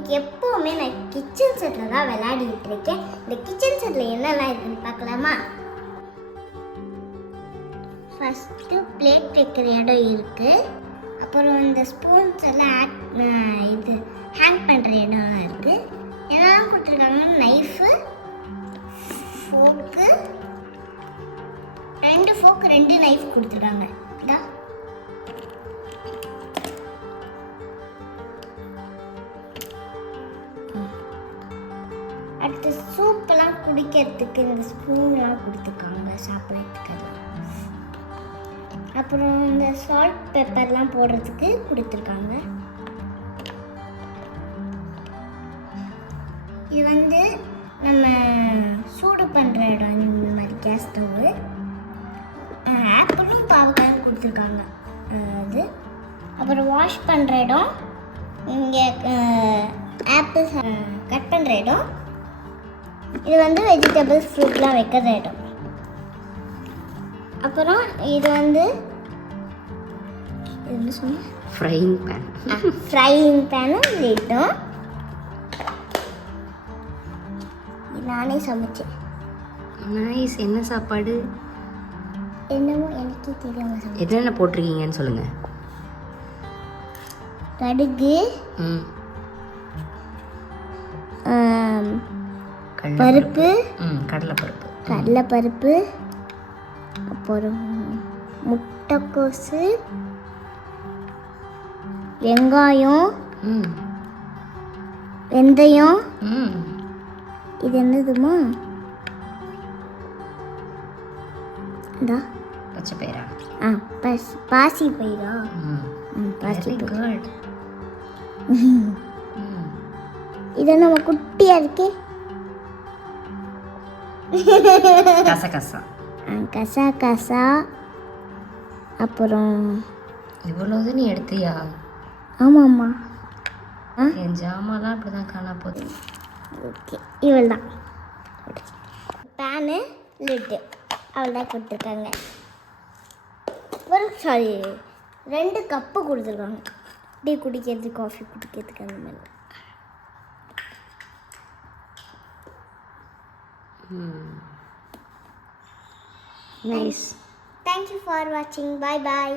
இன்னைக்கு எப்போவுமே நான் கிச்சன் செட்டில் தான் விளையாடிட்டு இருக்கேன். இந்த கிச்சன் செட்டில் என்னெல்லாம் இருக்குன்னு பார்க்கலாமா? ஃபஸ்ட்டு பிளேட் வைக்கிற இடம் இருக்குது. அப்புறம் இந்த ஸ்பூன்ஸ் எல்லாம் இது ஹேங் பண்ணுற இடம் இருக்குது. என்னெல்லாம் கொடுத்துருக்காங்கன்னா நைஃபு, ஃபோர்க்கு, 2 ஃபோர்க் 2 நைஃப் கொடுத்துருக்காங்க. இதா அடுத்து சூப்பெல்லாம் குடிக்கிறதுக்கு இந்த ஸ்பூன்லாம் கொடுத்துருக்காங்க சாப்பிட்றதுக்கு. அப்புறம் இந்த சால்ட் பெப்பர்லாம் போடுறதுக்கு கொடுத்துருக்காங்க. இது வந்து நம்ம சூடு பண்ணுற இடம், இந்த மாதிரி கேஸ் ஸ்டவ்வு. ஆப்பிளும் பாவக்காயும் கொடுத்துருக்காங்க அது. அப்புறம் வாஷ் பண்ணுற இடம், இங்கே ஆப்பிள் கட் பண்ணுற இடம். இது வந்து வெஜிடபிள்ஸ் ஃப்ரூட்லாம் வைக்கிற இடம். அப்புறம் இது வந்து என்ன சொன்ன ஃப்ரையிங் பேன். ஃப்ரையிங் பேனும் லிட்டும். நானே சமைச்சேன். நைஸ். என்ன சாப்பாடு? என்னமோ எனக்கே தெரியாம என்னென்ன போட்டிருக்கீங்கன்னு சொல்லுங்க. கடுகு, பருப்பு, கடலைப்பருப்பு, அப்புறம் முட்டைக்கோசு, வெங்காயம், வெந்தயம். இது என்னதுமா? இந்தா பச்சை பயிரா? பாசி பயிரா? பாசி குட். இது நம்ம குட்டியா இருக்கே, கசகசா. கசகசா. அப்புறம் இவ்வளவு நீ எடுத்தியா? ஆமாம்மா. என் ஜாமான்லாம் அப்படி தான் காணா போகுது. ஓகே, இவள் தான் பேனு லிட்டு அவள் தான் கொடுத்துருக்காங்க. சாரி 2 கப்பு கொடுத்துருக்காங்க. டீ குடிக்கிறதுக்கு, காஃபி குடிக்கிறதுக்கு, அந்த மாதிரி. Nice. Thank you for watching. Bye bye.